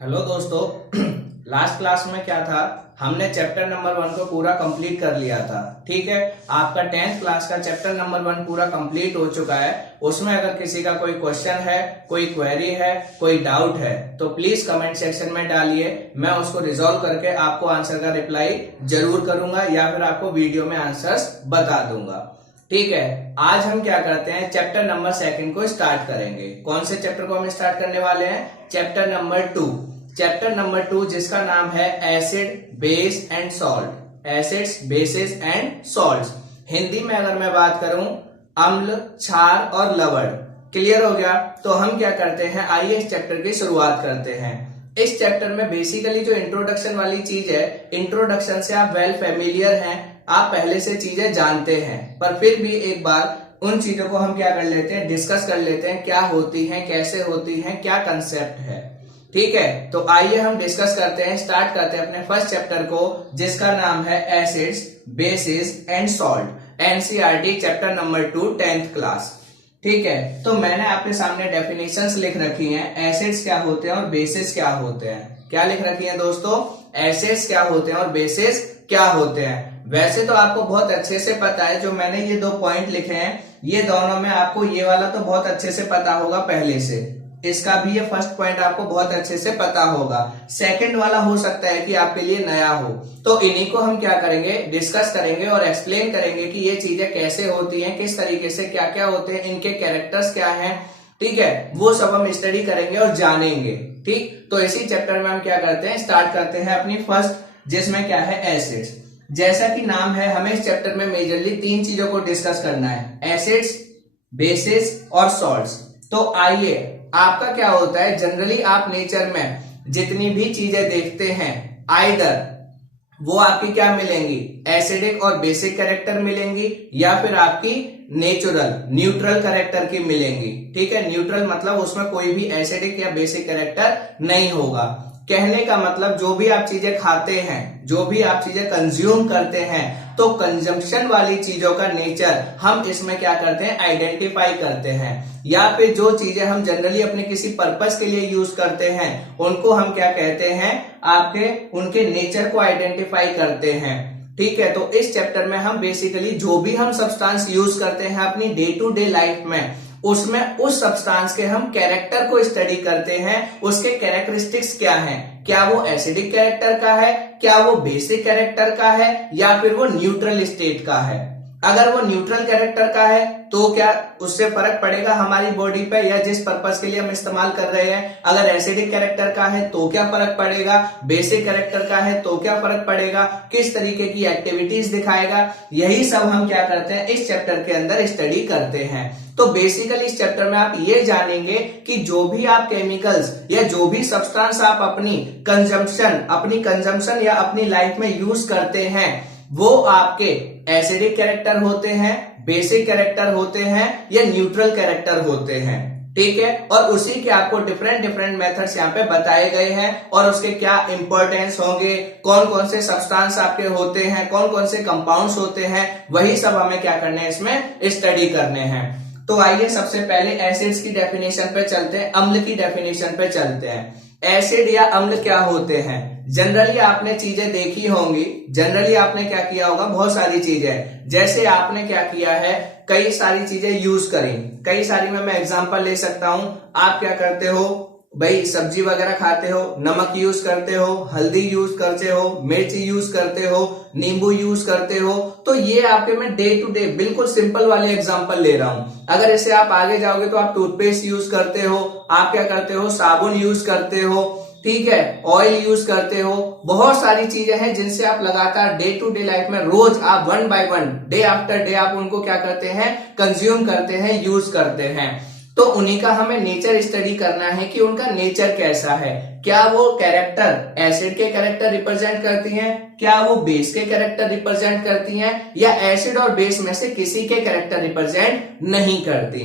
Hello दोस्तों। Last class में क्या था, हमने चैप्टर नंबर 1 को पूरा कंप्लीट कर लिया था। ठीक है, आपका 10th क्लास का चैप्टर नंबर 1 पूरा कंप्लीट हो चुका है। उसमें अगर किसी का कोई क्वेश्चन है, कोई क्वेरी है, कोई डाउट है तो प्लीज कमेंट सेक्शन में डालिए। मैं उसको रिजॉल्व करके आपको आंसर का रिप्लाई जरूर करूंगा या फिर आपको वीडियो में आंसर्स बता दूंगा। ठीक है, आज हम क्या करते हैं, चैप्टर नंबर 2 को स्टार्ट करेंगे। कौन से चैप्टर को हम स्टार्ट करने वाले हैं? Chapter number 2। चैप्टर नंबर 2 जिसका नाम है acid base and salt. Acids, basis and salts. Hindi में अगर मैं बात करूं, अम्ल, क्षार और लवण। क्लियर हो गया? तो हम क्या करते हैं, आइए इस चैप्टर की शुरुआत करते हैं। इस चैप्टर में बेसिकली जो इंट्रोडक्शन वाली चीज है, इंट्रोडक्शन से आप वेल फेमिलियर हैं, आप पहले से चीजें जानते हैं, पर फिर भी एक बार उन चीजों को हम क्या कर लेते हैं, डिस्कस कर लेते हैं, क्या होती हैं, कैसे होती हैं, क्या कंसेप्ट है। ठीक है, तो आइए हम डिस्कस करते हैं, स्टार्ट करते हैं अपने फर्स्ट चैप्टर को जिसका नाम है acids, basis and salt. NCERT chapter number 2 10th class. ठीक है, तो मैंने आपके सामने डेफिनेशंस लिख रखी हैं। एसिड्स क्या होते हैं और बेसिस क्या होते हैं। क्या लिख रखी है दोस्तों? एसिड्स क्या होते हैं और बेसिस क्या होते हैं। वैसे तो आपको बहुत अच्छे से पता है, जो मैंने ये 2 पॉइंट लिखे हैं, ये दोनों में आपको ये वाला तो बहुत अच्छे से पता होगा पहले से। इसका भी ये फर्स्ट पॉइंट आपको बहुत अच्छे से पता होगा। सेकंड वाला हो सकता है कि आपके लिए नया हो, तो इन्हीं को हम क्या करेंगे, डिस्कस करेंगे और एक्सप्लेन करेंगे कि ये चीजें कैसे होती हैं, किस तरीके से क्या क्या होते हैं, इनके कैरेक्टर्स क्या हैं। ठीक है, वो सब हम स्टडी करेंगे और जानेंगे। ठीक, तो इसी चैप्टर में हम क्या करते हैं, स्टार्ट करते हैं अपनी फर्स्ट, जिसमें क्या है एसिड्स। जैसा कि नाम है, हमें इस चैप्टर में मेजरली 3 चीजों को डिस्कस करना है, एसिड्स, बेसिस और सॉल्ट्स। तो आइए, आपका क्या होता है, जनरली आप नेचर में जितनी भी चीजें देखते हैं, आइदर वो आपकी क्या मिलेंगी, एसिडिक और बेसिक कैरेक्टर मिलेंगी, या फिर आपकी नेचुरल न्यूट्रल कैरेक्टर की मिलेंगी। ठीक है, न्यूट्रल मतलब उसमें कोई भी एसिडिक या बेसिक कैरेक्टर नहीं होगा। कहने का मतलब, जो भी आप चीजें खाते हैं, जो भी आप चीजें कंज्यूम करते हैं, तो कंजम्पशन वाली चीजों का नेचर हम इसमें क्या करते हैं, आइडेंटिफाई करते हैं। या फिर जो चीजें हम जनरली अपने किसी पर्पस के लिए यूज करते हैं, उनको हम क्या कहते हैं, आपके उनके नेचर को आइडेंटिफाई करते हैं। ठीक है, तो इस चैप्टर में हम बेसिकली जो भी हम सब्सटेंस यूज करते हैं अपनी डे टू डे लाइफ में, उसमें उस सब्सटेंस के हम कैरेक्टर को स्टडी करते हैं। उसके कैरेक्टरिस्टिक्स क्या हैं, क्या वो एसिडिक कैरेक्टर का है, क्या वो बेसिक कैरेक्टर का है, या फिर वो न्यूट्रल स्टेट का है। अगर वो न्यूट्रल कैरेक्टर का है तो क्या उससे फर्क पड़ेगा हमारी बॉडी पे या जिस पर्पस के लिए हम इस्तेमाल कर रहे हैं। अगर एसिडिक कैरेक्टर का है तो क्या फर्क पड़ेगा, बेसिक कैरेक्टर का है तो क्या फर्क पड़ेगा, किस तरीके की एक्टिविटीज दिखाएगा, यही सब हम क्या करते हैं, इस चैप्टर के अंदर स्टडी करते हैं। तो बेसिकली इस चैप्टर में आप ये जानेंगे कि जो भी आप केमिकल्स या जो भी सब्सटेंस आप अपनी कंजम्पशन या अपनी लाइफ में यूज करते हैं, वो आपके एसिडिक कैरेक्टर होते हैं, बेसिक कैरेक्टर होते हैं या न्यूट्रल कैरेक्टर होते हैं। ठीक है, और उसी के आपको डिफरेंट मेथड्स यहाँ पे बताए गए हैं और उसके क्या इंपॉर्टेंस होंगे, कौन कौन से सब्सटेंस आपके होते हैं, कौन कौन से कंपाउंड्स होते हैं, वही सब हमें क्या करने हैं, इसमें स्टडी करने हैं। तो आइए सबसे पहले एसिड्स की डेफिनेशन पे चलते हैं, अम्ल की डेफिनेशन पे चलते हैं। एसिड या अम्ल क्या होते हैं? जनरली आपने चीजें देखी होंगी, जनरली आपने क्या किया होगा, बहुत सारी चीजें, जैसे आपने क्या किया है, कई सारी चीजें यूज करी, कई सारी में मैं एग्जांपल ले सकता हूं। आप क्या करते हो भाई, सब्जी वगैरह खाते हो, नमक यूज करते हो, हल्दी यूज करते हो, मिर्ची यूज करते हो, नींबू यूज करते हो। तो ये आपके मैं डे टू डे बिल्कुल सिंपल वाले एग्जांपल ले रहा हूं। अगर इसे आप आगे जाओगे तो आप टूथपेस्ट यूज करते हो, आप क्या करते हो, साबुन यूज करते हो, ठीक है, ऑयल यूज करते हो, बहुत सारी चीजें हैं जिनसे आप लगातार डे टू डे लाइफ में रोज आप 1 by 1 डे आफ्टर डे आप उनको क्या करते हैं, कंज्यूम करते हैं, यूज करते हैं। तो उन्हीं का हमें नेचर स्टडी करना है कि उनका नेचर कैसा है। क्या वो कैरेक्टर एसिड के कैरेक्टर रिप्रेजेंट करती हैं, क्या वो बेस के कैरेक्टर रिप्रेजेंट करती हैं, या एसिड और बेस में से किसी के कैरेक्टर रिप्रेजेंट नहीं करती।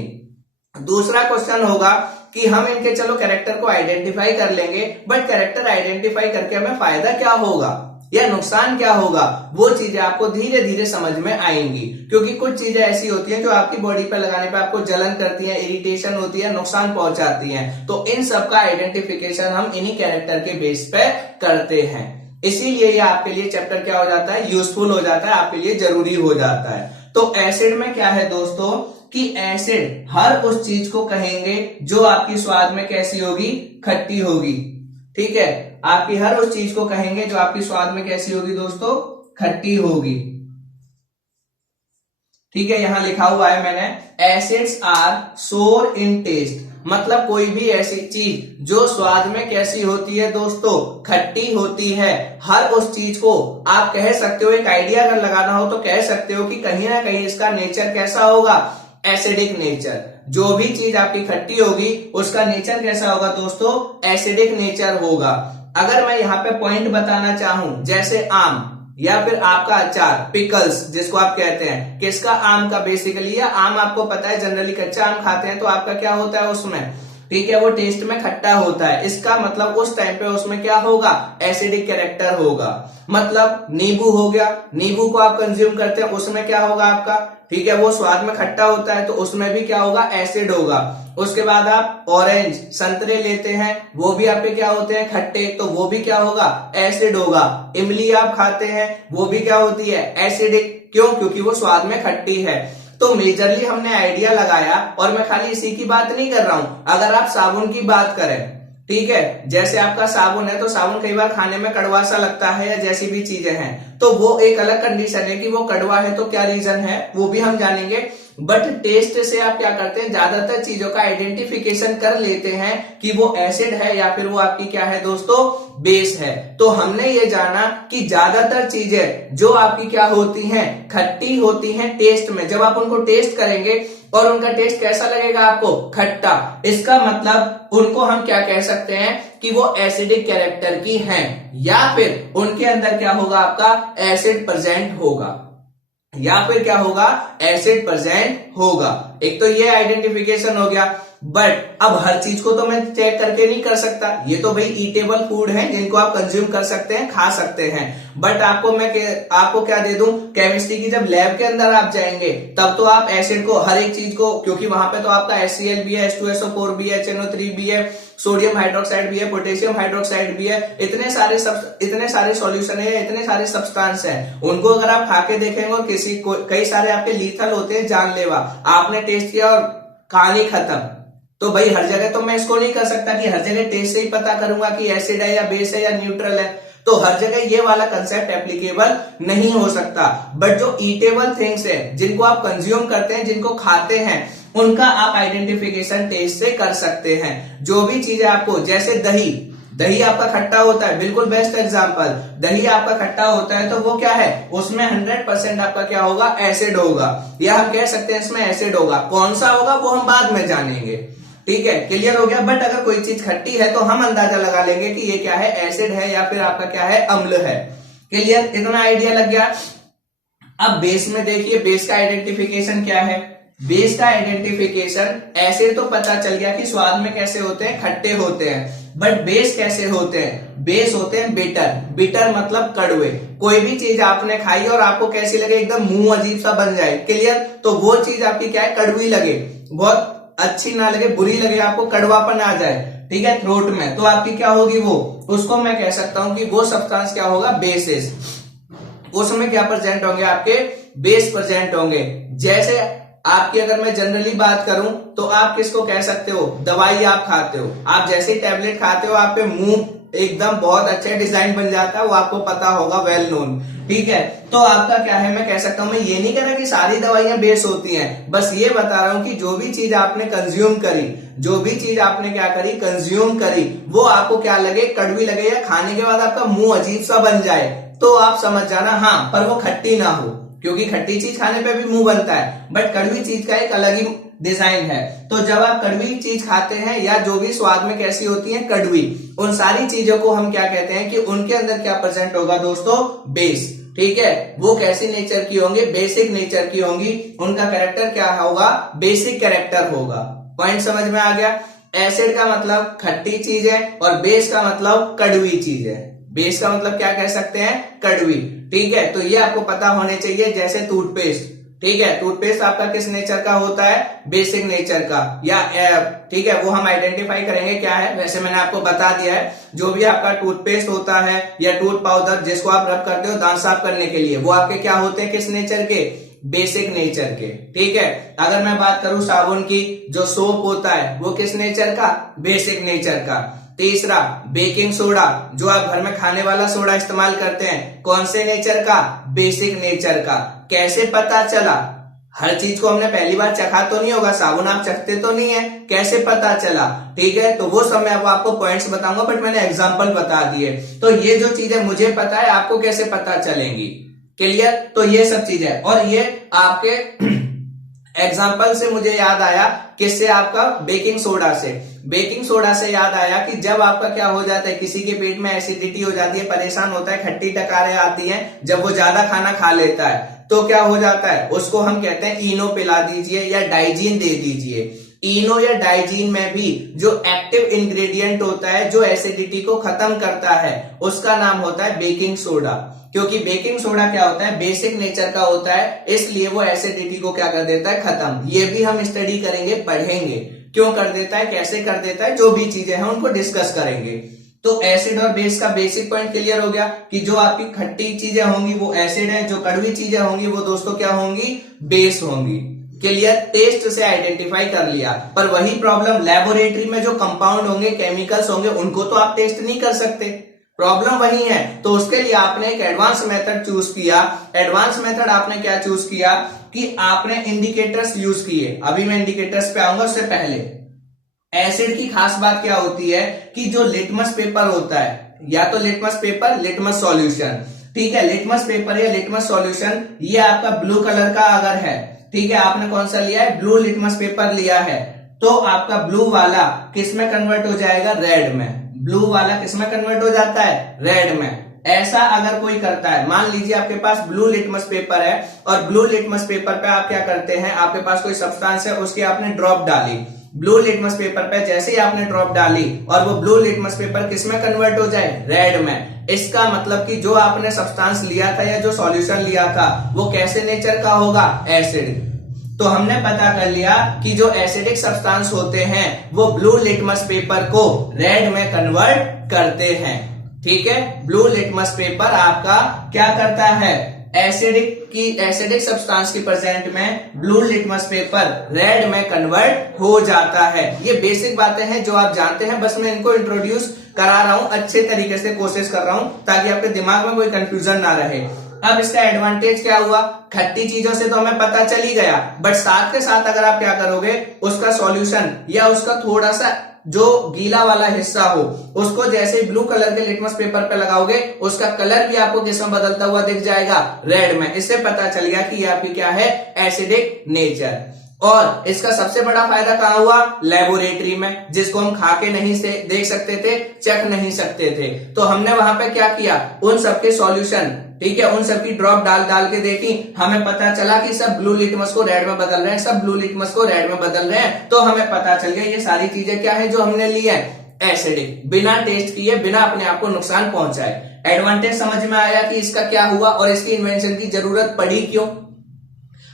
दूसरा क्वेश्चन होगा कि हम इनके चलो कैरेक्टर को आइडेंटिफाई कर लेंगे, बट कैरेक्टर आइडेंटिफाई करके हमें फायदा क्या होगा, या नुकसान क्या होगा, वो चीजें आपको धीरे धीरे समझ में आएंगी। क्योंकि कुछ चीजें ऐसी होती हैं जो आपकी बॉडी पे लगाने पे आपको जलन करती हैं, इरिटेशन होती है, नुकसान पहुंचाती हैं। तो इन सब का आइडेंटिफिकेशन हम इन्हीं कैरेक्टर के बेस पे करते हैं। इसीलिए ये आपके लिए चैप्टर क्या हो जाता है, यूजफुल हो जाता है, आपके लिए जरूरी हो जाता है। तो एसिड में क्या है दोस्तों कि एसिड हर उस चीज को कहेंगे जो आपकी स्वाद में कैसी होगी, खट्टी होगी। ठीक है, आपकी हर उस चीज को कहेंगे जो आपकी स्वाद में कैसी होगी दोस्तों, खट्टी होगी। ठीक है, यहां लिखा हुआ है मैंने, एसिड्स आर सोर इन टेस्ट, मतलब कोई भी ऐसी चीज जो स्वाद में कैसी होती है दोस्तों, खट्टी होती है। हर उस चीज को आप कह सकते हो, एक आइडिया अगर लगाना हो तो कह सकते हो कि कहीं ना कहीं इसका नेचर कैसा होगा, एसिडिक नेचर। जो भी चीज आपकी खट्टी होगी उसका नेचर कैसा होगा दोस्तों, एसिडिक नेचर होगा। अगर मैं यहाँ पे पॉइंट बताना चाहूं, जैसे आम या फिर आपका अचार, पिकल्स जिसको आप कहते हैं, किसका, आम का बेसिकली। या आम आपको पता है जनरली कच्चा आम खाते हैं तो आपका क्या होता है उसमें, ठीक है, वो टेस्ट में खट्टा होता है। इसका मतलब उस टाइम पे उसमें क्या होगा, एसिडिक कैरेक्टर होगा। मतलब नींबू हो गया, नींबू को आप कंज्यूम करते हैं, उसमें क्या होगा आपका, ठीक है, वो स्वाद में खट्टा होता है तो उसमें भी क्या होगा, एसिड होगा। उसके बाद आप ऑरेंज, संतरे लेते हैं, वो भी आपके क्या होते हैं, खट्टे, तो वो भी क्या होगा, एसिड होगा। इमली आप खाते हैं, वो भी क्या होती है, एसिडिक। क्यों, क्योंकि वो स्वाद में खट्टी है। तो मेजरली हमने आइडिया लगाया, और मैं खाली इसी की बात नहीं कर रहा हूं। अगर आप साबुन की बात करें, ठीक है, जैसे आपका साबुन है तो साबुन कई बार खाने में कड़वा सा लगता है या जैसी भी चीजें हैं, तो वो एक अलग कंडीशन है कि वो कड़वा है तो क्या रीजन है वो भी हम जानेंगे। बट टेस्ट से आप क्या करते हैं, ज्यादातर चीजों का आइडेंटिफिकेशन कर लेते हैं कि वो एसिड है या फिर वो आपकी क्या है दोस्तों, बेस है। तो हमने ये जाना कि ज्यादातर चीजें जो आपकी क्या होती हैं, खट्टी होती हैं टेस्ट में। जब आप उनको टेस्ट करेंगे और उनका टेस्ट कैसा लगेगा आपको, खट्टा, इसका मतलब उनको हम क्या कह सकते हैं कि वो एसिडिक कैरेक्टर की हैं, या फिर उनके अंदर क्या होगा, आपका एसिड प्रेजेंट होगा, या फिर क्या होगा, एसिड प्रेजेंट होगा। एक तो ये आइडेंटिफिकेशन हो गया। बट अब हर चीज को तो मैं चेक करके नहीं कर सकता, ये तो भाई ईटेबल फूड है जिनको आप कंज्यूम कर सकते हैं, खा सकते हैं। बट आपको क्या दे दूं, केमिस्ट्री की जब लैब के अंदर आप जाएंगे तब तो आप एसिड को, हर एक चीज को, क्योंकि वहां पे तो आपका HCl भी है, H2SO4 भी है, HNO3 भी है, सोडियम हाइड्रोक्साइड भी है, पोटेशियम हाइड्रोक्साइड भी है, इतने सारे सॉल्यूशन है, इतने सारे सब्सटेंस हैं। उनको अगर आप खा के देखेंगे और कई सारे आपके लीथल होते हैं, जानलेवा, आपने टेस्ट किया और कहानी खत्म। तो भाई हर जगह तो मैं इसको नहीं कर सकता कि हर जगह टेस्ट से ही पता करूंगा कि एसिड है या बेस है या न्यूट्रल है। तो हर जगह ये वाला कंसेप्ट एप्लीकेबल नहीं हो सकता। बट जो ईटेबल थिंग्स है, जिनको आप कंज्यूम करते हैं, जिनको खाते हैं, उनका आप आइडेंटिफिकेशन टेस्ट से कर सकते हैं। जो भी चीजें आपको, जैसे दही आपका खट्टा होता है, बिल्कुल बेस्ट एग्जांपल, दही आपका खट्टा होता है तो वो क्या है, उसमें 100% आपका क्या होगा, एसिड होगा, या हम कह सकते हैं इसमें एसिड होगा। कौन सा होगा वो हम बाद में जानेंगे। ठीक है, क्लियर हो गया। बट अगर कोई चीज खट्टी है तो हम अंदाजा लगा लेंगे कि ये क्या है, एसिड है या फिर आपका क्या है, अम्ल है। क्लियर, इतना आइडिया लग गया। अब बेस में देखिए, बेस का आइडेंटिफिकेशन क्या है। बेस का आइडेंटिफिकेशन, एसिड तो पता चल गया कि स्वाद में कैसे होते हैं, खट्टे होते हैं। बट बेस कैसे होते हैं, बेस होते हैं बिटर। बिटर मतलब कड़वे। कोई भी चीज आपने खाई और आपको कैसी लगे, एकदम मुंह अजीब सा बन जाए, क्लियर, तो वो चीज आपकी क्या है, कड़वी लगे, बहुत अच्छी ना लगे, बुरी लगे, आपको कड़वापन आ जाए, ठीक है, थ्रोट में, तो आपकी क्या होगी, वो, उसको मैं कह सकता हूं कि वो सब्सटेंस क्या होगा, बेसिस। उसमें क्या प्रेजेंट होंगे, आपके बेस प्रेजेंट होंगे। जैसे आपकी अगर मैं जनरली बात करूं तो आप किसको कह सकते हो, दवाई आप खाते हो, आप जैसे टैबलेट खाते हो, आप पे मुंह एकदम बहुत अच्छे डिजाइन बन जाता है, वो आपको पता होगा, वेल नोन, ठीक है। तो आपका क्या है, मैं कह सकता हूं, मैं ये नहीं कह रहा कि सारी दवाइयां बेस होती हैं, बस ये बता रहा हूं कि जो भी चीज आपने कंज्यूम करी, जो भी चीज आपने क्या करी, कंज्यूम करी, वो आपको क्या लगे, कड़वी लगे, या खाने के बाद आपका मुंह अजीब सा बन जाए, तो आप समझ जाना, हाँ, पर वो खट्टी ना हो, क्योंकि खट्टी चीज खाने पे भी मुंह बनता है, बट कड़वी चीज का एक अलग ही डिजाइन है। तो जब आप कड़वी चीज खाते हैं, या जो भी स्वाद में कैसी होती है, कड़वी, उन सारी चीजों को हम क्या कहते हैं कि उनके अंदर क्या प्रेजेंट होगा दोस्तों, बेस, ठीक है। वो कैसी नेचर की होंगे, बेसिक नेचर की होंगी, उनका कैरेक्टर क्या होगा, बेसिक कैरेक्टर होगा। पॉइंट समझ में आ गया। एसिड का मतलब खट्टी चीज है और बेस का मतलब कड़वी चीज है। बेस का मतलब क्या कह सकते हैं, कड़वी। ठीक है, तो ये आपको पता होने चाहिए। जैसे टूथपेस्ट, ठीक है, टूथपेस्ट आपका किस नेचर का होता है, बेसिक नेचर का, या ठीक है, वो हम आइडेंटिफाई करेंगे क्या है। वैसे मैंने आपको बता दिया है, जो भी आपका टूथपेस्ट होता है या टूथ पाउडर जिसको आप रब करते हो दांत साफ करने के लिए, वो आपके क्या होते हैं, किस नेचर के, बेसिक नेचर के। ठीक है, अगर मैं बात करूं साबुन की, जो सोप होता है वो किस नेचर का, बेसिक नेचर का। तीसरा, बेकिंग सोडा, जो आप घर में खाने वाला सोडा इस्तेमाल करते हैं, कौन से नेचर का, बेसिक नेचर का। कैसे पता चला, हर चीज को हमने पहली बार चखा तो नहीं होगा, साबुन आप चखते तो नहीं है, कैसे पता चला। ठीक है, तो वो सब मैं अब आपको पॉइंट्स बताऊंगा, बट मैंने एग्जांपल बता दिए। तो ये जो चीजें मुझे पता है, आपको कैसे पता चलेंगी, क्लियर। तो ये सब चीजें, और ये आपके एग्जाम्पल से मुझे याद आया, किससे, आपका बेकिंग सोडा से। बेकिंग सोडा से याद आया कि जब आपका क्या हो जाता है, किसी के पेट में एसिडिटी हो जाती है, परेशान होता है, खट्टी टकारें आती हैं, जब वो ज्यादा खाना खा लेता है तो क्या हो जाता है, उसको हम कहते हैं इनो पिला दीजिए या डाइजीन दे दीजिए। इनो या डाइजीन में भी जो एक्टिव इंग्रेडिएंट होता है, जो एसिडिटी को खत्म करता है, उसका नाम होता है बेकिंग सोडा। क्योंकि बेकिंग सोडा क्या होता है, बेसिक नेचर का होता है, इसलिए वो एसिडिटी को क्या कर देता है, खत्म। ये भी हम स्टडी करेंगे, पढ़ेंगे क्यों कर देता है, कैसे कर देता है, जो भी चीजें हैं उनको डिस्कस करेंगे। तो एसिड और बेस का बेसिक पॉइंट क्लियर हो गया कि जो आपकी खट्टी चीजें होंगी वो एसिड है, जो कड़वी चीजें होंगी वो दोस्तों क्या होंगी, बेस होंगी। क्लियर, टेस्ट से आइडेंटिफाई कर लिया। पर वही प्रॉब्लम, लेबोरेटरी में जो कंपाउंड होंगे, केमिकल्स होंगे, उनको तो आप टेस्ट नहीं कर सकते, प्रॉब्लम वही है। तो उसके लिए आपने एक एडवांस मेथड चूज किया। एडवांस मेथड आपने क्या चूज किया कि आपने इंडिकेटर्स यूज किए। अभी मैं इंडिकेटर्स पे आऊंगा, उससे पहले एसिड की खास बात क्या होती है कि जो लिटमस पेपर होता है, या तो लिटमस पेपर, लिटमस सॉल्यूशन, ठीक है, लिटमस पेपर या लिटमस सॉल्यूशन, ये आपका ब्लू कलर का अगर है, ठीक है, आपने कौन सा लिया है, ब्लू लिटमस पेपर लिया है, तो आपका ब्लू वाला किस में कन्वर्ट हो जाएगा, रेड में। ब्लू वाला किस में कन्वर्ट हो जाता है, रेड में। ऐसा अगर कोई करता है, मान लीजिए आपके पास ब्लू लिटमस पेपर है और ब्लू लिटमस पेपर पे आप क्या करते हैं, आपके पास कोई सब्सटेंस है, उसकी आपने ड्रॉप डाली ब्लू लिटमस पेपर पे, जैसे ही आपने ड्रॉप डाली और वो ब्लू लिटमस पेपर किस में कन्वर्ट हो जाए, रेड में। इसका मतलब कि जो आपने सब्सटेंस लिया था या जो सॉल्यूशन लिया था वो कैसे नेचर का होगा, एसिड। तो हमने पता कर लिया कि जो एसिडिक सब्सटेंस होते हैं वो ब्लू लिटमस पेपर को रेड में कन्वर्ट करते हैं। ठीक है, ब्लू लिटमस पेपर आपका क्या करता है, एसिडिक सब्सटेंस की प्रेजेंट में ब्लू लिटमस पेपर रेड में कन्वर्ट हो जाता है। ये बेसिक बातें हैं जो आप जानते हैं, बस मैं इनको इंट्रोड्यूस करा रहा हूं, अच्छे तरीके से कोशिश कर रहा हूं ताकि आपके दिमाग में कोई कंफ्यूजन ना रहे। अब इसका एडवांटेज क्या हुआ, खट्टी चीजों से तो हमें पता चल ही गया, बट साथ के साथ अगर आप क्या करोगे, उसका सॉल्यूशन या उसका थोड़ा सा जो गीला वाला हिस्सा हो, उसको जैसे ही ब्लू कलर के लिटमस पेपर पे लगाओगे, उसका कलर भी आपको किस में बदलता हुआ दिख जाएगा, रेड में। इससे पता चल गया कि ये आपकी क्या है, एसिडिक नेचर। और इसका सबसे बड़ा फायदा कहां हुआ, लेबोरेटरी में, जिसको हम खा के नहीं से देख सकते थे, चख नहीं सकते थे। तो हमने वहां पे क्या किया, उन सबके सॉल्यूशन, ठीक है, उन सबकी ड्रॉप डाल डाल के देखी, हमें पता चला कि सब ब्लू लिटमस को रेड में बदल रहे हैं, सब ब्लू लिटमस को रेड में बदल रहे हैं। तो हमें पता चल गया ये सारी चीजें क्या है जो हमने ली है, एसिडिक, बिना टेस्ट किए, बिना अपने आप को नुकसान पहुंचाए। एडवांटेज समझ में आया कि इसका क्या हुआ और इसकी इन्वेंशन की जरूरत पड़ी क्यों।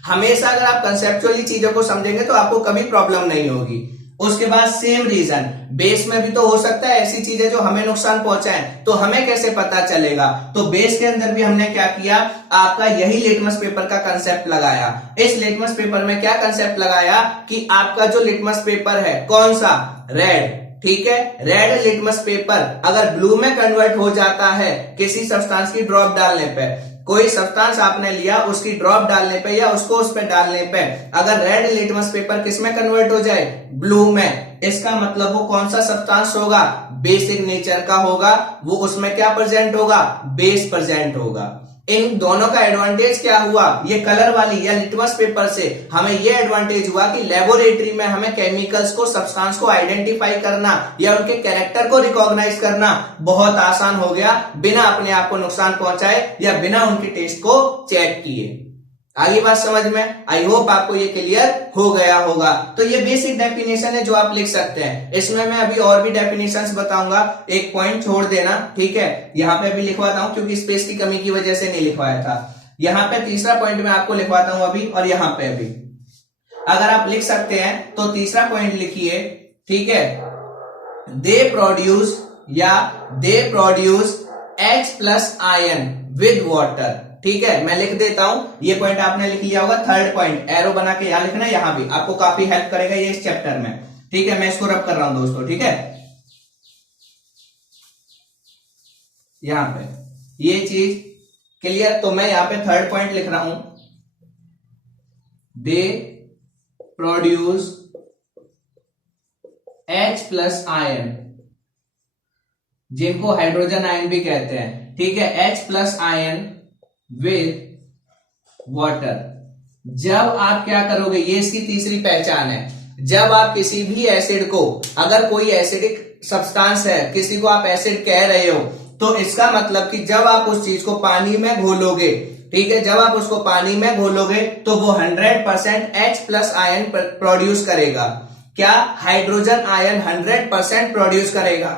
हमेशा अगर आप कंसेप्चुअली चीजों को समझेंगे तो आपको कभी प्रॉब्लम नहीं होगी। उसके बाद सेम रीजन, बेस में भी तो हो सकता है ऐसी चीजें जो हमें नुकसान पहुंचाएं, तो हमें कैसे पता चलेगा। तो बेस के अंदर भी हमने क्या किया, आपका यही लिटमस पेपर का कंसेप्ट लगाया। इस लिटमस पेपर में क्या कंसेप्ट लगाया कि आपका जो लिटमस पेपर है, कौन सा, रेड, ठीक है, रेड लिटमस पेपर अगर ब्लू में कन्वर्ट हो जाता है किसी सब्सटेंस की ड्रॉप डालने पे, कोई सब्सटेंस आपने लिया, उसकी ड्रॉप डालने पे या उसको उस पे डालने पे अगर रेड लिटमस पेपर किस में कन्वर्ट हो जाए, ब्लू में, इसका मतलब वो कौन सा सब्सटेंस होगा, बेसिक नेचर का होगा, वो उसमें क्या प्रेजेंट होगा, बेस प्रेजेंट होगा। इन दोनों का एडवांटेज क्या हुआ, ये कलर वाली या लिटमस पेपर से हमें ये एडवांटेज हुआ कि लेबोरेटरी में हमें केमिकल्स को, सब्सटेंस को आइडेंटिफाई करना या उनके कैरेक्टर को रिकॉग्नाइज करना बहुत आसान हो गया, बिना अपने आप को नुकसान पहुंचाए या बिना उनके टेस्ट को चेक किए। आगे बात समझ में? आई होप आपको ये क्लियर हो गया होगा। तो ये बेसिक डेफिनेशन है जो आप लिख सकते हैं। इसमें मैं अभी और भी डेफिनेशंस बताऊंगा, एक पॉइंट छोड़ देना, ठीक है। यहाँ पे भी लिखवाता हूं क्योंकि स्पेस की कमी की वजह से नहीं लिखवाया था। यहाँ पे तीसरा पॉइंट मैं आपको लिखवाता हूं अभी, और यहाँ पे भी अगर आप लिख सकते हैं तो तीसरा पॉइंट लिखिए, ठीक है। They produce H plus ion with water, ठीक है। मैं लिख देता हूं, ये पॉइंट आपने लिख लिया होगा। थर्ड पॉइंट एरो बना के यहां लिखना, यहां भी आपको काफी हेल्प करेगा ये इस चैप्टर में, ठीक है। मैं इसको रब कर रहा हूं दोस्तों, ठीक है। यहां पे ये चीज क्लियर, तो मैं यहां पे थर्ड पॉइंट लिख रहा हूं, they produce H plus ion, जिनको हाइड्रोजन आयन भी कहते हैं, ठीक है। H plus ion with water. जब आप क्या करोगे, ये इसकी तीसरी पहचान है, जब आप किसी भी एसिड को, अगर कोई एसिडिक सब्सटेंस है, किसी को आप एसिड कह रहे हो, तो इसका मतलब कि जब आप उस चीज को पानी में घोलोगे, ठीक है, जब आप उसको पानी में घोलोगे तो वो 100% H प्लस आयन प्रोड्यूस करेगा। क्या? हाइड्रोजन आयन 100% प्रोड्यूस करेगा।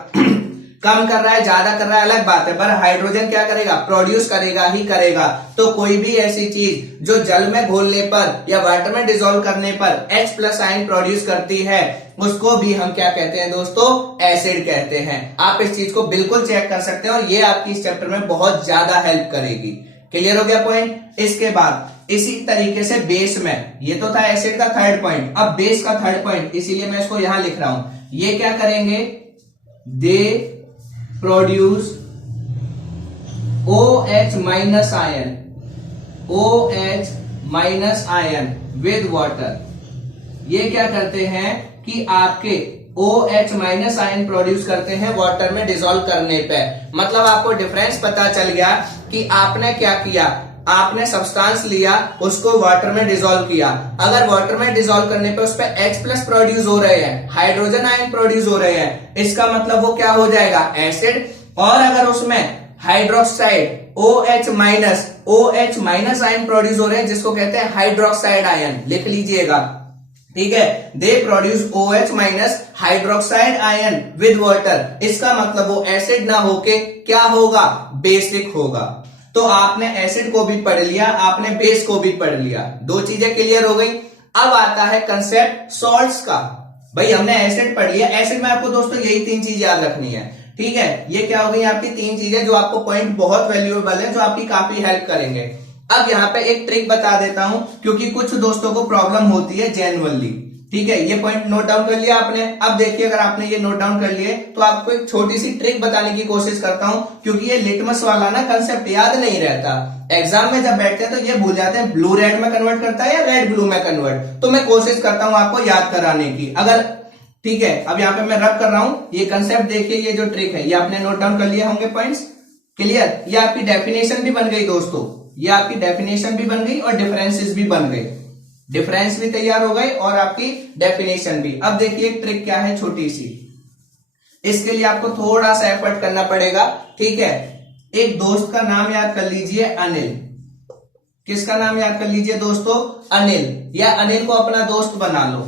कम कर रहा है, ज्यादा कर रहा है, अलग बात है, पर हाइड्रोजन क्या करेगा? प्रोड्यूस करेगा ही करेगा। तो कोई भी ऐसी चीज जो जल में घोलने पर या वाटर में डिसॉल्व करने पर H प्लस आयन प्रोड्यूस करती है, उसको भी हम क्या कहते हैं दोस्तों? एसिड कहते हैं। आप इस चीज को बिल्कुल चेक कर सकते हैं और ये आपकी इस चैप्टर में बहुत ज्यादा हेल्प करेगी। क्लियर हो गया पॉइंट? इसके बाद इसी तरीके से बेस में, ये तो था एसिड का थर्ड पॉइंट, अब बेस का थर्ड पॉइंट, इसीलिए मैं इसको यहां लिख रहा हूं। ये क्या करेंगे? They produce OH minus ion, OH minus ion with water. ये क्या करते हैं कि आपके OH माइनस आयन प्रोड्यूस करते हैं वाटर में डिसॉल्व करने पे। मतलब आपको डिफरेंस पता चल गया कि आपने क्या किया, आपने सब्सटेंस लिया, उसको वाटर में डिसॉल्व किया। अगर वाटर में डिसॉल्व करने पे उस पे H प्लस प्रोड्यूस हो रहे हैं, हाइड्रोजन आयन प्रोड्यूस हो रहे हैं, इसका मतलब वो क्या हो जाएगा? एसिड। और अगर उसमें hydroxide OH minus ion produce हो रहे हैं, जिसको कहते हैं हाइड्रोक्साइड आयन, लिख लीजिएगा, ठीक है। They produce OH minus hydroxide ion with water. इसका मतलब वो एसिड ना होके क्या होगा? बेसिक होगा। तो आपने एसिड को भी पढ़ लिया, आपने बेस को भी पढ़ लिया, दो चीजें क्लियर हो गई। अब आता है कंसेप्ट सॉल्ट्स का। भाई हमने एसिड पढ़ लिया, एसिड में आपको दोस्तों यही तीन चीज याद रखनी है, ठीक है। ये क्या हो गई आपकी तीन चीजें जो आपको पॉइंट बहुत वैल्यूएबल है, जो आपकी काफी हेल्प करेंगे। अब यहाँ पे एक ट्रिक बता देता हूं, क्योंकि कुछ दोस्तों को प्रॉब्लम होती है जेन्युइनली, ठीक है। ये पॉइंट नोट डाउन कर लिया आपने। अब देखिए, अगर आपने ये नोट डाउन कर लिए तो आपको एक छोटी सी ट्रिक बताने की कोशिश करता हूं, क्योंकि ये लिटमस वाला ना कंसेप्ट याद नहीं रहता। एग्जाम में जब बैठते हैं तो ये भूल जाते हैं, ब्लू रेड में कन्वर्ट करता है या रेड ब्लू में कन्वर्ट। तो मैं कोशिश करता हूं आपको याद कराने की, अगर ठीक है। अब यहाँ पे मैं रब कर रहा हूं, ये कंसेप्ट देखिए, ये जो ट्रिक है ये आपने नोट डाउन कर लिए होंगे पॉइंट्स, क्लियर। ये आपकी डेफिनेशन भी बन गई दोस्तों, ये आपकी डेफिनेशन भी बन गई और डिफरेंसेस भी बन गए, डिफरेंस भी तैयार हो गए और आपकी डेफिनेशन भी। अब देखिए एक ट्रिक क्या है छोटी सी, इसके लिए आपको थोड़ा सा एफर्ट करना पड़ेगा, ठीक है। एक दोस्त का नाम याद कर लीजिए, अनिल। किसका नाम याद कर लीजिए दोस्तों? अनिल, या अनिल को अपना दोस्त बना लो।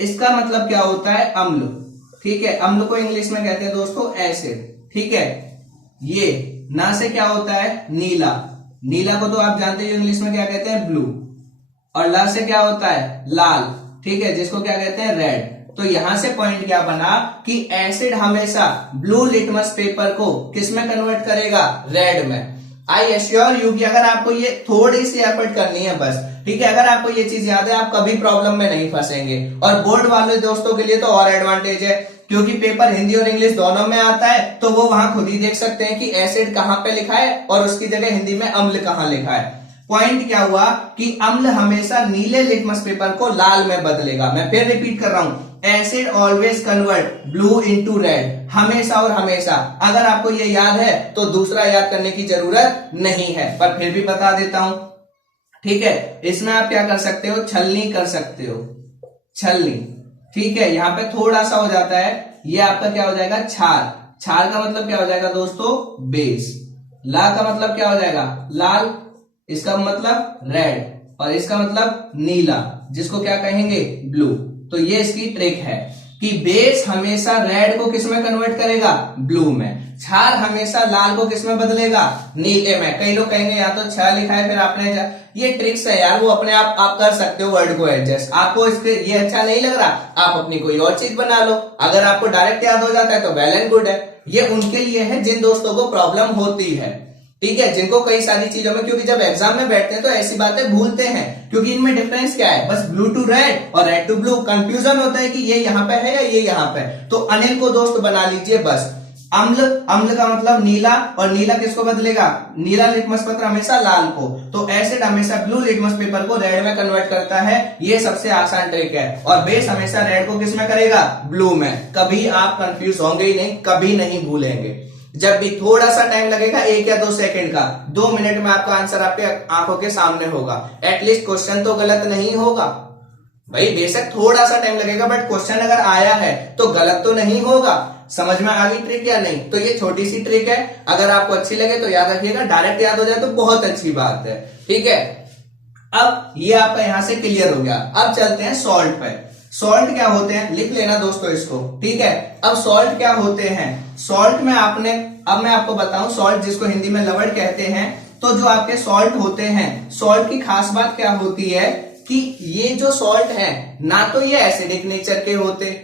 इसका मतलब क्या होता है? अम्ल, ठीक है। अम्ल को इंग्लिश में कहते हैं दोस्तों एसिड, ठीक है। ये ना से क्या होता है? नीला, नीला को तो आप जानते हो इंग्लिश में क्या कहते हैं? ब्लू। और ला से क्या होता है? लाल, ठीक है, जिसको क्या कहते हैं? रेड। तो यहां से पॉइंट क्या बना कि एसिड हमेशा ब्लू लिटमस पेपर को किस में कन्वर्ट करेगा? रेड में। आई एश्योर यू कि अगर आपको ये थोड़ी सी एफर्ट करनी है बस, ठीक है, अगर आपको ये चीज याद है आप कभी प्रॉब्लम में नहीं फंसेंगे। और बोर्ड वाले दोस्तों के लिए तो और एडवांटेज है, क्योंकि पेपर हिंदी और इंग्लिश दोनों में आता है, तो वो वहां खुद ही देख सकते हैं कि एसिड कहां पे लिखा है और उसकी जगह हिंदी में अम्ल कहां लिखा है। पॉइंट क्या हुआ कि अम्ल हमेशा नीले लिटमस पेपर को लाल में बदलेगा। मैं फिर रिपीट कर रहा हूं, acid always convert blue into red, हमेशा और हमेशा। अगर आपको ये याद है तो दूसरा याद करने की जरूरत नहीं है, पर फिर भी बता देता हूं, ठीक है। इसमें आप क्या कर सकते हो? छलनी कर सकते हो, छलनी, ठीक है। यहां पे थोड़ा सा हो जाता है, ये आपका क्या हो जाएगा? क्षार। क्षार का मतलब क्या हो जाएगा दोस्तों? बेस। ला का मतलब क्या हो जाएगा? लाल, इसका मतलब रेड, और इसका मतलब नीला, जिसको क्या कहेंगे, ब्लू। तो ये इसकी ट्रिक है कि बेस हमेशा रेड को किस में कन्वर्ट करेगा, ब्लू में। क्षार हमेशा लाल को किस में बदलेगा, नीले में। कई लोग कहेंगे या तो छ लिखा है फिर आपने ये ट्रिक्स है यार, वो अपने आप कर सकते हो वर्ड को एडजस्ट। आपको इसके ये अच्छा नहीं लग रहा, आप अपनी कोई और चीज बना लो। अगर आपको डायरेक्ट याद हो जाता है तो वेल एंड गुड है। ये उनके लिए है जिन दोस्तों को प्रॉब्लम होती है, ठीक है, जिनको कई सारी चीजों में, क्योंकि जब एग्जाम में बैठते हैं तो ऐसी बातें भूलते हैं, क्योंकि इनमें डिफरेंस क्या है, बस ब्लू टू रेड और रेड टू ब्लू। कंफ्यूजन होता है कि ये यहाँ पे है या ये यहाँ पे। तो अनिल को दोस्त बना लीजिए बस। अम्ल, अम्ल का मतलब नीला, और नीला किसको बदलेगा, नीला लिटमस पत्र हमेशा लाल को। तो एसिड हमेशा ब्लू लिटमस पेपर को रेड में कन्वर्ट करता है। ये सबसे आसान ट्रिक है। और बेस हमेशा रेड को किस में करेगा, ब्लू में। कभी आप कंफ्यूज होंगे ही नहीं, कभी नहीं भूलेंगे। जब भी थोड़ा सा टाइम लगेगा, 1 या 2 सेकंड का, 2 मिनट में आपका आंसर आपके आंखों के सामने होगा। एटलीस्ट क्वेश्चन तो गलत नहीं होगा भाई, बेशक थोड़ा सा टाइम लगेगा, बट क्वेश्चन अगर आया है तो गलत तो नहीं होगा। समझ में आ गई ट्रिक या नहीं? तो ये छोटी सी ट्रिक है, अगर आपको अच्छी लगे तो याद रखिएगा, डायरेक्ट याद हो जाए तो बहुत अच्छी बात है, ठीक है। अब ये आपका यहां से क्लियर हो गया। अब चलते हैं सॉल्ट पे। सॉल्ट क्या होते हैं, लिख लेना दोस्तों इसको, ठीक है। अब सॉल्ट क्या होते हैं, सॉल्ट में अब मैं आपको बताऊं, सॉल्ट जिसको हिंदी में लवण कहते हैं, तो जो आपके सॉल्ट होते हैं, सॉल्ट की खास बात क्या होती है कि ये जो सॉल्ट है, ना तो ये एसिडिक नेचर के होते,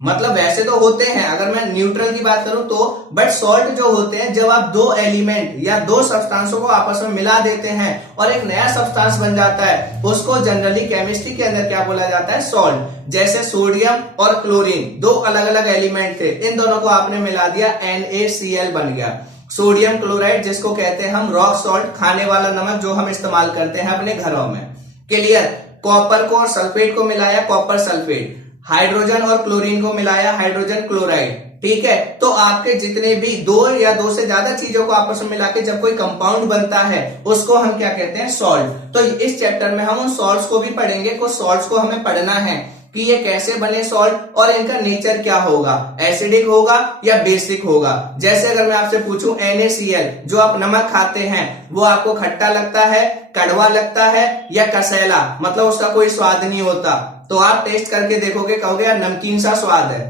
मतलब वैसे तो होते हैं अगर मैं न्यूट्रल की बात करूं तो, बट सॉल्ट जो होते हैं, जब आप 2 एलिमेंट या 2 सब्सटेंसों को आपस में मिला देते हैं और एक नया सब्सटेंस बन जाता है, उसको जनरली केमिस्ट्री के अंदर क्या बोला जाता है, सॉल्ट। जैसे सोडियम और क्लोरीन 2 अलग अलग एलिमेंट थे, इन दोनों को आपने मिला दिया, NaCl बन गया। सोडियम क्लोराइड जिसको कहते हैं हम रॉक सॉल्ट, खाने वाला नमक जो हम इस्तेमाल करते हैं अपने घरों में, क्लियर। कॉपर को और सल्फेट को मिलाया, कॉपर सल्फेट। हाइड्रोजन और क्लोरीन को मिलाया, हाइड्रोजन क्लोराइड, ठीक है। तो आपके जितने भी 2 या 2 से ज्यादा चीजों को आपस में मिला के जब कोई कंपाउंड बनता है, उसको हम क्या कहते हैं, सॉल्ट। तो इस चैप्टर में हम उन सॉल्ट्स को भी पढ़ेंगे। कुछ सॉल्ट्स को हमें पढ़ना है कि ये कैसे बने सॉल्ट और इनका नेचर क्या होगा, एसिडिक होगा या बेसिक होगा। जैसे अगर मैं आपसे पूछूं NaCl, जो आप नमक खाते हैं, वो आपको खट्टा लगता है, कड़वा लगता है या कसैला, मतलब उसका कोई स्वाद नहीं होता, तो आप टेस्ट करके देखोगे, कहोगे यार नमकीन सा स्वाद है,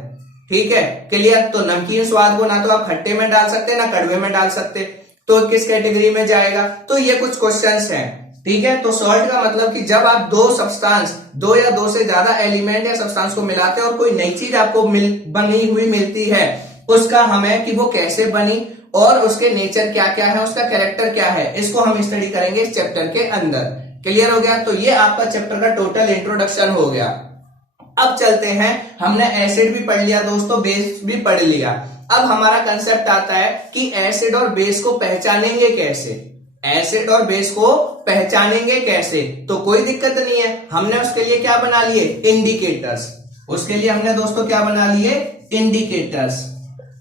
ठीक है, क्लियर। तो नमकीन स्वाद को ना तो आप खट्टे में डाल सकते ना कड़वे में डाल सकते, तो किस कैटेगरी में जाएगा। तो ये कुछ क्वेश्चंस हैं, ठीक है। तो सॉल्ट का मतलब कि जब आप 2 सब्सटेंस, 2 या 2 से ज्यादा एलिमेंट या सब्सटेंस को मिलाते हैं और कोई नई चीज आपको बनी हुई मिलती है, उसका हमें कि वो कैसे बनी और उसके नेचर क्या क्या है, उसका कैरेक्टर क्या है, इसको हम स्टडी करेंगे इस चैप्टर के अंदर। क्लियर हो गया? तो ये आपका चैप्टर का टोटल इंट्रोडक्शन हो गया। अब चलते हैं, हमने एसिड भी पढ़ लिया दोस्तों, बेस भी पढ़ लिया। अब हमारा कंसेप्ट आता है कि एसिड और बेस को पहचानेंगे कैसे। एसिड और बेस को पहचानेंगे कैसे, तो कोई दिक्कत नहीं है, हमने उसके लिए क्या बना लिए, इंडिकेटर्स। उसके लिए हमने दोस्तों क्या बना लिए, इंडिकेटर्स,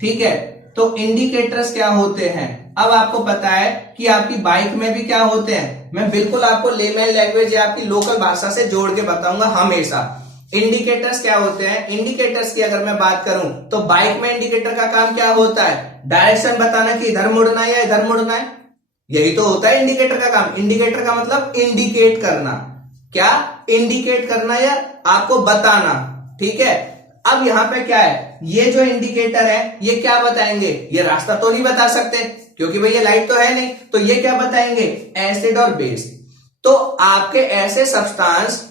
ठीक है। तो इंडिकेटर्स क्या होते हैं, अब आपको पता है कि आपकी बाइक में भी क्या होते हैं, मैं बिल्कुल आपको लेमैन लैंग्वेज या आपकी लोकल भाषा से जोड़ के बताऊंगा हमेशा। इंडिकेटर्स क्या होते हैं, इंडिकेटर्स की अगर मैं बात करूं तो बाइक में इंडिकेटर का काम क्या होता है, डायरेक्शन बताना कि इधर मुड़ना है या इधर मुड़ना है, यही तो होता है इंडिकेटर का काम। इंडिकेटर का मतलब इंडिकेट करना, क्या इंडिकेट करना या आपको बताना, ठीक है। अब यहां पे क्या है, ये जो इंडिकेटर है ये क्या बताएंगे, ये रास्ता तो नहीं बता सकते क्योंकि भाई ये लाइट तो है नहीं, तो ये क्या बताएंगे, एसिड और बेस। तो आपके ऐसे substance,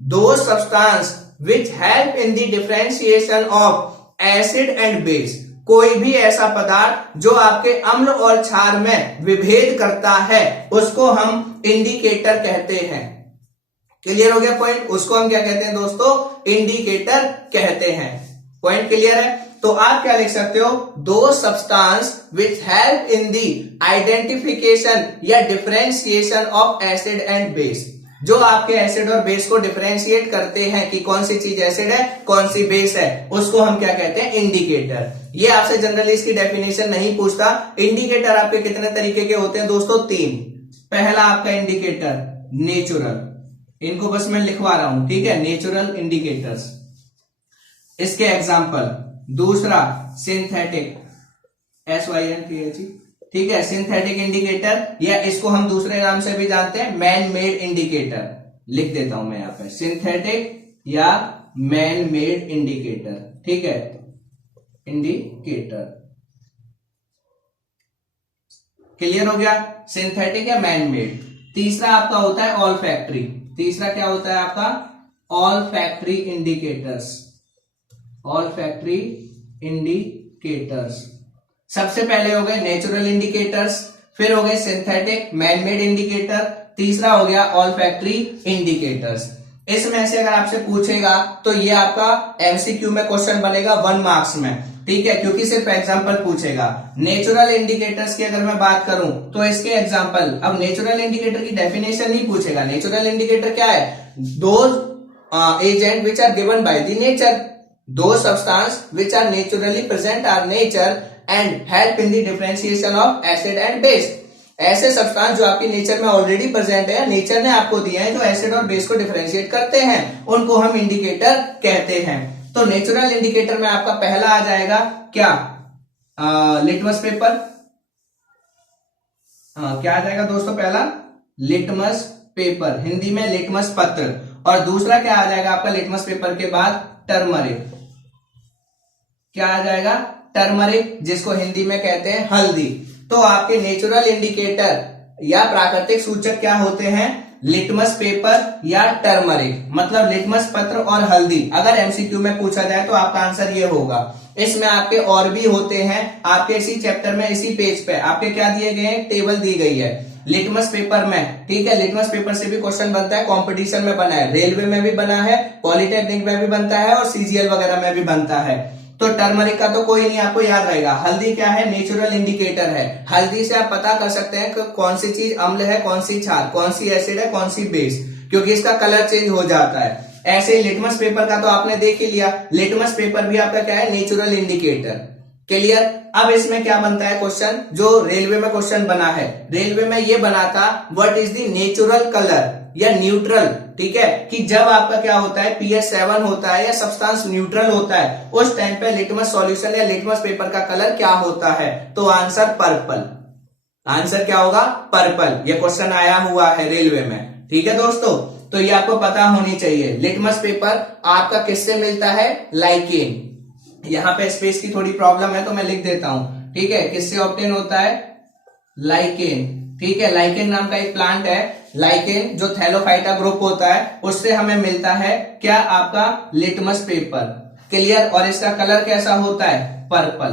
2 substance which help in the differentiation of acid and base, कोई भी ऐसा पदार्थ जो आपके अम्ल और क्षार में विभेद करता है, उसको हम इंडिकेटर कहते हैं। क्लियर हो गया पॉइंट, उसको हम क्या कहते हैं दोस्तों, इंडिकेटर कहते हैं। पॉइंट क्लियर है? तो आप क्या लिख सकते हो, 2 substance which help in the identification या differentiation of acid and base, जो आपके एसिड और बेस को डिफरेंशिएट करते हैं कि कौन सी चीज एसिड है कौन सी बेस है, उसको हम क्या कहते हैं, इंडिकेटर। ये आपसे जनरली इसकी डेफिनेशन नहीं पूछता। इंडिकेटर आपके कितने तरीके के होते हैं दोस्तों, 3। पहला आपका इंडिकेटर नेचुरल, इनको बस मैं लिखवा रहा हूं, ठीक है, नेचुरल इंडिकेटर्स, इसके एग्जांपल। दूसरा सिंथेटिक, SYNTHE, ठीक है, सिंथेटिक इंडिकेटर, या इसको हम दूसरे नाम से भी जानते हैं मैन मेड इंडिकेटर, लिख देता हूं मैं यहां पे, सिंथेटिक या मैन मेड इंडिकेटर, ठीक है, इंडिकेटर। क्लियर हो गया, सिंथेटिक या मैन मेड। तीसरा आपका होता है ऑल फैक्ट्री। तीसरा क्या होता है आपका, all factory indicators, all factory indicators. सबसे पहले हो गए नेचुरल इंडिकेटर्स, फिर हो गए सिंथेटिक मैन मेड इंडिकेटर, तीसरा हो गया ऑल फैक्ट्री इंडिकेटर्स। इसमें से अगर आपसे पूछेगा तो ये आपका एमसीक्यू में क्वेश्चन बनेगा 1 मार्क्स में, ठीक है, क्योंकि सिर्फ एग्जांपल पूछेगा। नेचुरल इंडिकेटर्स की अगर मैं बात करूं तो इसके एग्जांपल, अब नेचुरल इंडिकेटर की डेफिनेशन नहीं पूछेगा। नेचुरल इंडिकेटर क्या है, those agent which are given by the nature, those substance which are naturally present are nature and help in the differentiation of acid and base. ऐसे substance जो आपकी nature में already present है, nature ने आपको दिया है, जो एसिड और बेस को डिफरेंशिएट करते हैं, उनको हम इंडिकेटर कहते हैं। तो नेचुरल इंडिकेटर में आपका पहला आ जाएगा क्या, लिटमस पेपर। क्या आ जाएगा दोस्तों, पहला लिटमस पेपर, हिंदी में लिटमस पत्र। और दूसरा क्या आ जाएगा आपका लिटमस पेपर के बाद, टर्मरिक। क्या आ जाएगा, टर्मरिक, जिसको हिंदी में कहते हैं हल्दी। तो आपके नेचुरल इंडिकेटर या प्राकृतिक सूचक क्या होते हैं, लिटमस पेपर या टर्मरिक, मतलब लिटमस पत्र और हल्दी। अगर एमसीक्यू में पूछा जाए तो आपका आंसर ये होगा। इसमें आपके और भी होते हैं, आपके इसी चैप्टर में इसी पेज पे आपके क्या दिए गए हैं, टेबल दी गई है लिटमस पेपर में, ठीक है। लिटमस पेपर से भी क्वेश्चन बनता है, कंपटीशन में बना है, रेलवे में भी बना है, पॉलिटेक्निक में भी बनता है और सीजीएल वगैरह में भी बनता है। तो टर्मरिक का तो कोई नहीं, आपको याद रहेगा। हल्दी क्या है, नेचुरल इंडिकेटर है। हल्दी से आप पता कर सकते हैं कि कौन सी चीज अम्ल है, कौन सी क्षार, कौन सी एसिड है, कौन सी बेस, क्योंकि इसका कलर चेंज हो जाता है। ऐसे ही लिटमस पेपर का तो आपने देख ही लिया, लिटमस पेपर भी आपका क्या है, नेचुरल इंडिकेटर। क्लियर। अब इसमें क्या बनता है क्वेश्चन, जो रेलवे में क्वेश्चन बना है, रेलवे में ये बना था what is the natural colour या न्यूट्रल, ठीक है, कि जब आपका क्या होता है पीएच 7 होता है या सब्सटेंस न्यूट्रल होता है, उस टाइम पे लिटमस सॉल्यूशन या लिटमस पेपर का कलर क्या होता है, तो आंसर पर्पल। आंसर क्या होगा, पर्पल। ये क्वेश्चन आया हुआ है रेलवे में, ठीक है दोस्तों, तो ये आपको पता होनी चाहिए। लिटमस पेपर आपका किससे मिलता है, लाइकेन। यहां पे स्पेस की थोड़ी प्रॉब्लम है तो मैं लिख देता हूं, ठीक है, किससे ऑब्टेन होता है, लाइकेन, ठीक है। लाइकेन नाम का एक प्लांट है, लाइकेन जो थैलोफाइटा ग्रुप होता है, उससे हमें मिलता है क्या, आपका लिटमस पेपर। क्लियर। और इसका कलर कैसा होता है, पर्पल।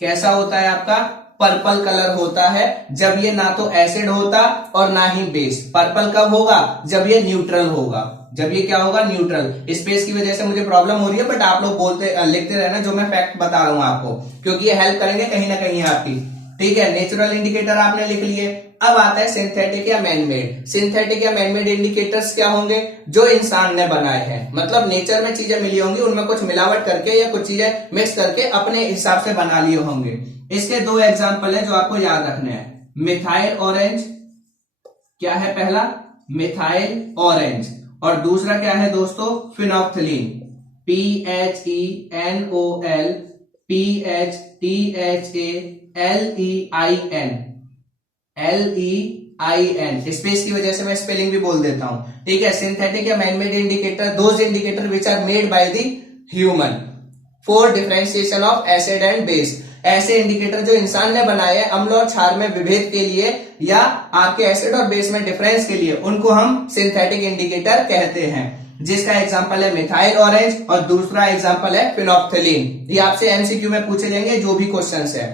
कैसा होता है आपका, पर्पल कलर होता है, जब ये ना तो एसिड होता और ना ही बेस। पर्पल कब होगा, जब ये न्यूट्रल होगा, जब ये क्या होगा, न्यूट्रल। स्पेस की वजह से मुझे प्रॉब्लम हो रही है, बट आप लोग बोलते लिखते रहना जो मैं फैक्ट बता रहा हूं आपको, क्योंकि ये हेल्प करेंगे कहीं ना कहीं आपकी, ठीक है। नेचुरल इंडिकेटर आपने लिख लिए। अब आता है सिंथेटिक या मैनमेड। सिंथेटिक या मैनमेड इंडिकेटर्स क्या होंगे, जो इंसान ने बनाए हैं, मतलब नेचर में चीजें मिली होंगी, उनमें कुछ मिलावट करके या कुछ चीजें मिक्स करके अपने हिसाब से बना लिए होंगे। इसके दो एग्जाम्पल है जो आपको याद रखने हैं। मिथाइल ऑरेंज, क्या है पहला, मिथाइल ऑरेंज, और दूसरा क्या है दोस्तों, फिनोक्थिलीन, PHENOL PHTHALEIN। स्पेस की वजह से मैं स्पेलिंग भी बोल देता हूं, ठीक है। सिंथेटिक या manmade indicator, those indicator which are made by the human for differentiation of acid and base. ऐसे इंडिकेटर जो इंसान ने बनाए हैं अम्ल और क्षार में विभेद के लिए या आपके एसिड और बेस में डिफरेंस के लिए, उनको हम सिंथेटिक इंडिकेटर कहते हैं। जिसका एग्जांपल है मिथाइल ऑरेंज और दूसरा एग्जांपल है फिनोक्थिलीन। ये आपसे एमसीक्यू में पूछे जाएंगे जो भी क्वेश्चंस है।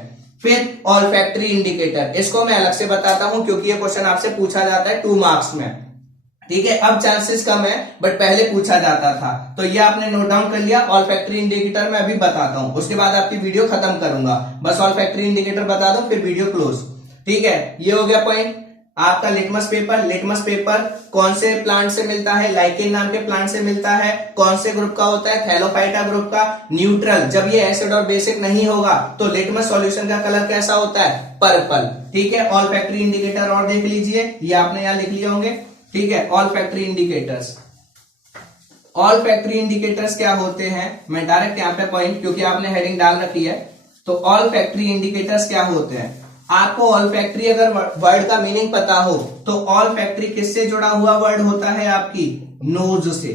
फिर ऑल्फैक्टरी इंडिकेटर, इसको मैं अलग से बताता हूं क्योंकि ये क्वेश्चन आपसे पूछा जाता है 2 मार्क्स में, ठीक है। अब चांसेस कम है, बट पहले पूछा जाता था, तो ये आपने नोट डाउन कर लिया। ऑल्फैक्टरी इंडिकेटर मैं अभी बताता हूं, उसके बाद आपकी वीडियो खत्म करूंगा। बस ऑल्फैक्टरी इंडिकेटर बता दूं, फिर वीडियो क्लोज, ठीक है। ये हो गया पॉइंट आपका लिटमस पेपर। लिटमस पेपर कौन से प्लांट से मिलता है, लाइकेन नाम के प्लांट से मिलता है। कौन से ग्रुप का होता है, थैलोफाइटा ग्रुप का। न्यूट्रल, जब ये एसिड और बेसिक नहीं होगा तो लिटमस सॉल्यूशन का कलर कैसा होता है, पर्पल, ठीक है। ऑल्फैक्टरी इंडिकेटर और देख लीजिए, ये आपने यहां लिख लिए होंगे, ठीक है। ऑल्फैक्टरी इंडिकेटर्स, ऑल्फैक्टरी इंडिकेटर्स क्या होते हैं, मैं डायरेक्ट यहां पे पॉइंट, क्योंकि आपने हेडिंग डाल रखी है, तो ऑल्फैक्टरी इंडिकेटर्स क्या होते हैं। आपको ऑल फैक्ट्री अगर वर्ड का मीनिंग पता हो तो ऑल फैक्ट्री किससे जुड़ा हुआ वर्ड होता है? आपकी नोज से।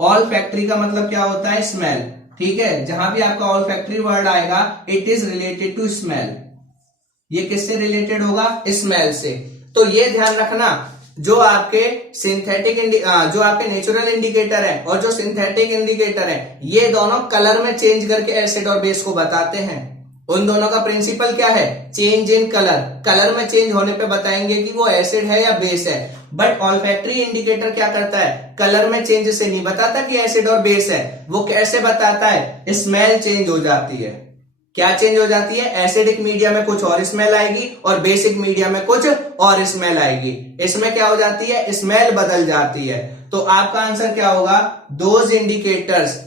ऑल फैक्ट्री का मतलब क्या होता है? स्मेल। ठीक है, जहां भी आपका ऑल फैक्ट्री वर्ड आएगा it is related to smell. ये किससे रिलेटेड होगा? स्मेल से। तो ये ध्यान रखना, जो आपके जो आपके नेचुरल इंडिकेटर है और जो सिंथेटिक इंडिकेटर है, ये दोनों कलर में चेंज करके एसिड और बेस को बताते हैं। उन दोनों का प्रिंसिपल क्या है? Change in colour. कलर में चेंज होने पे बताएंगे कि वो एसिड है या बेस है। बट ऑल्फैक्टरी इंडिकेटर क्या करता है? कलर में चेंज से नहीं बताता कि एसिड और बेस है। वो कैसे बताता है? स्मेल चेंज हो जाती है। क्या चेंज हो जाती है? एसिडिक मीडिया में कुछ और स्मेल आएगी और बेसिक मीडिया में कुछ और स्मेल आएगी। इसमें क्या हो जाती है? स्मेल बदल जाती है। तो आपका आंसर क्या होगा? Those indicators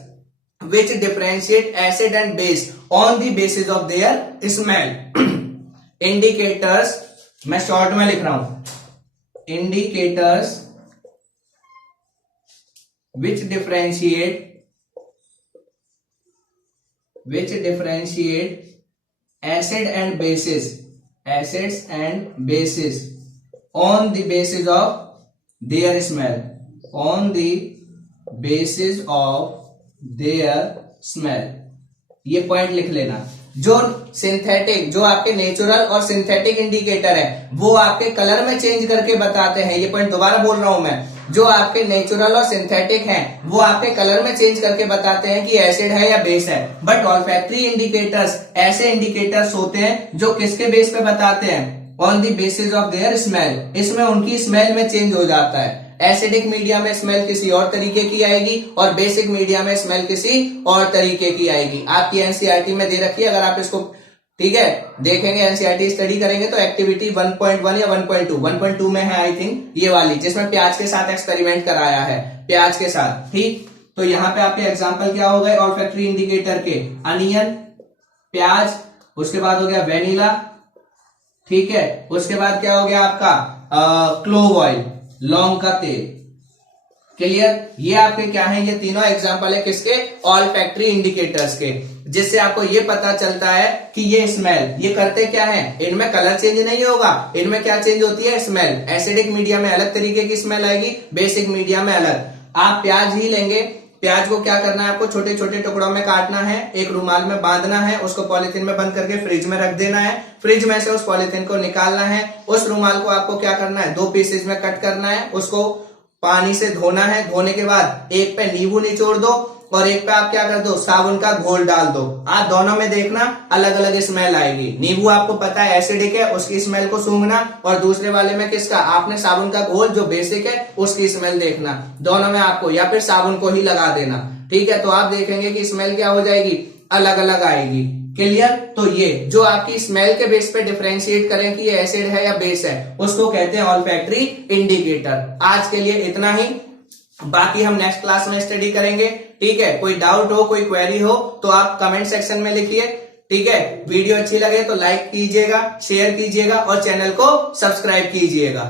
which differentiate acid and base on the basis of their smell. Indicators, मैं शॉर्ट में लिख रहा हूं, indicators which differentiate acid and bases, acids and bases on the basis of their smell, on the basis of their smell. ये point लिख लेना। जो synthetic, जो आपके नेचुरल और सिंथेटिक इंडिकेटर है वो आपके कलर में चेंज करके बताते हैं। ये पॉइंट दोबारा बोल रहा हूं मैं, जो आपके नेचुरल और सिंथेटिक हैं वो आपके कलर में चेंज करके बताते हैं कि एसिड है या बेस है। बट ऑल्फैक्टरी इंडिकेटर्स ऐसे इंडिकेटर्स होते हैं जो किसके बेस पे बताते हैं? On the basis of their smell. इसमें उनकी स्मेल में चेंज हो जाता है। एसिडिक मीडिया में स्मेल किसी और तरीके की आएगी और बेसिक मीडिया में स्मेल किसी और तरीके की आएगी। आपकी एनसीईआरटी में दे रखी है, अगर आप इसको ठीक है देखेंगे, एनसीईआरटी स्टडी करेंगे तो एक्टिविटी 1.1 या 1.2 में है आई थिंक ये वाली, जिसमें प्याज के साथ एक्सपेरिमेंट कराया है, प्याज के साथ। ठीक, तो यहाँ पे आपके एग्जाम्पल क्या हो गए ऑल्फैक्टरी इंडिकेटर के? अनियन, प्याज, उसके बाद हो गया वेनिला, ठीक है, उसके बाद क्या हो गया आपका क्लोव ऑयल, लौंग का तेल। क्लियर? ये आपके क्या है? ये तीनों एग्जांपल है किसके? ऑल्फैक्टरी इंडिकेटर्स के, जिससे आपको ये पता चलता है कि ये स्मेल, ये करते क्या है? इनमें कलर चेंज नहीं होगा, इनमें क्या चेंज होती है? स्मेल। एसिडिक मीडिया में अलग तरीके की स्मेल आएगी, बेसिक मीडिया में अलग। आप प्याज ही लेंगे, प्याज को क्या करना है? आपको छोटे छोटे टुकड़ों में काटना है, एक रुमाल में बांधना है, उसको पॉलिथीन में बंद करके फ्रिज में रख देना है। फ्रिज में से उस पॉलिथीन को निकालना है। उस रुमाल को आपको क्या करना है? 2 पीसेज में कट करना है, उसको पानी से धोना है। धोने के बाद एक पे नींबू निचोड़ दो और एक पे आप क्या कर दो? साबुन का घोल डाल दो। आप दोनों में देखना अलग अलग स्मेल आएगी। नींबू आपको पता है एसिडिक है, उसकी स्मेल को सूंघना, और दूसरे वाले में किसका? आपने साबुन का घोल जो बेसिक है उसकी स्मेल देखना। दोनों में आपको, या फिर साबुन को ही लगा देना। ठीक है, तो आप देखेंगे कि स्मेल क्या हो जाएगी? अलग अलग आएगी। क्लियर? तो ये जो आपकी स्मेल के बेस पे डिफरेंशिएट करें कि ये एसिड है या बेस है, उसको कहते हैं ऑल्फैक्टरी इंडिकेटर। आज के लिए इतना ही, बाकी हम नेक्स्ट क्लास में स्टडी करेंगे। ठीक है, कोई डाउट हो, कोई क्वेरी हो तो आप कमेंट सेक्शन में लिखिए। ठीक है, वीडियो अच्छी लगे तो लाइक कीजिएगा, शेयर कीजिएगा और चैनल को सब्सक्राइब कीजिएगा।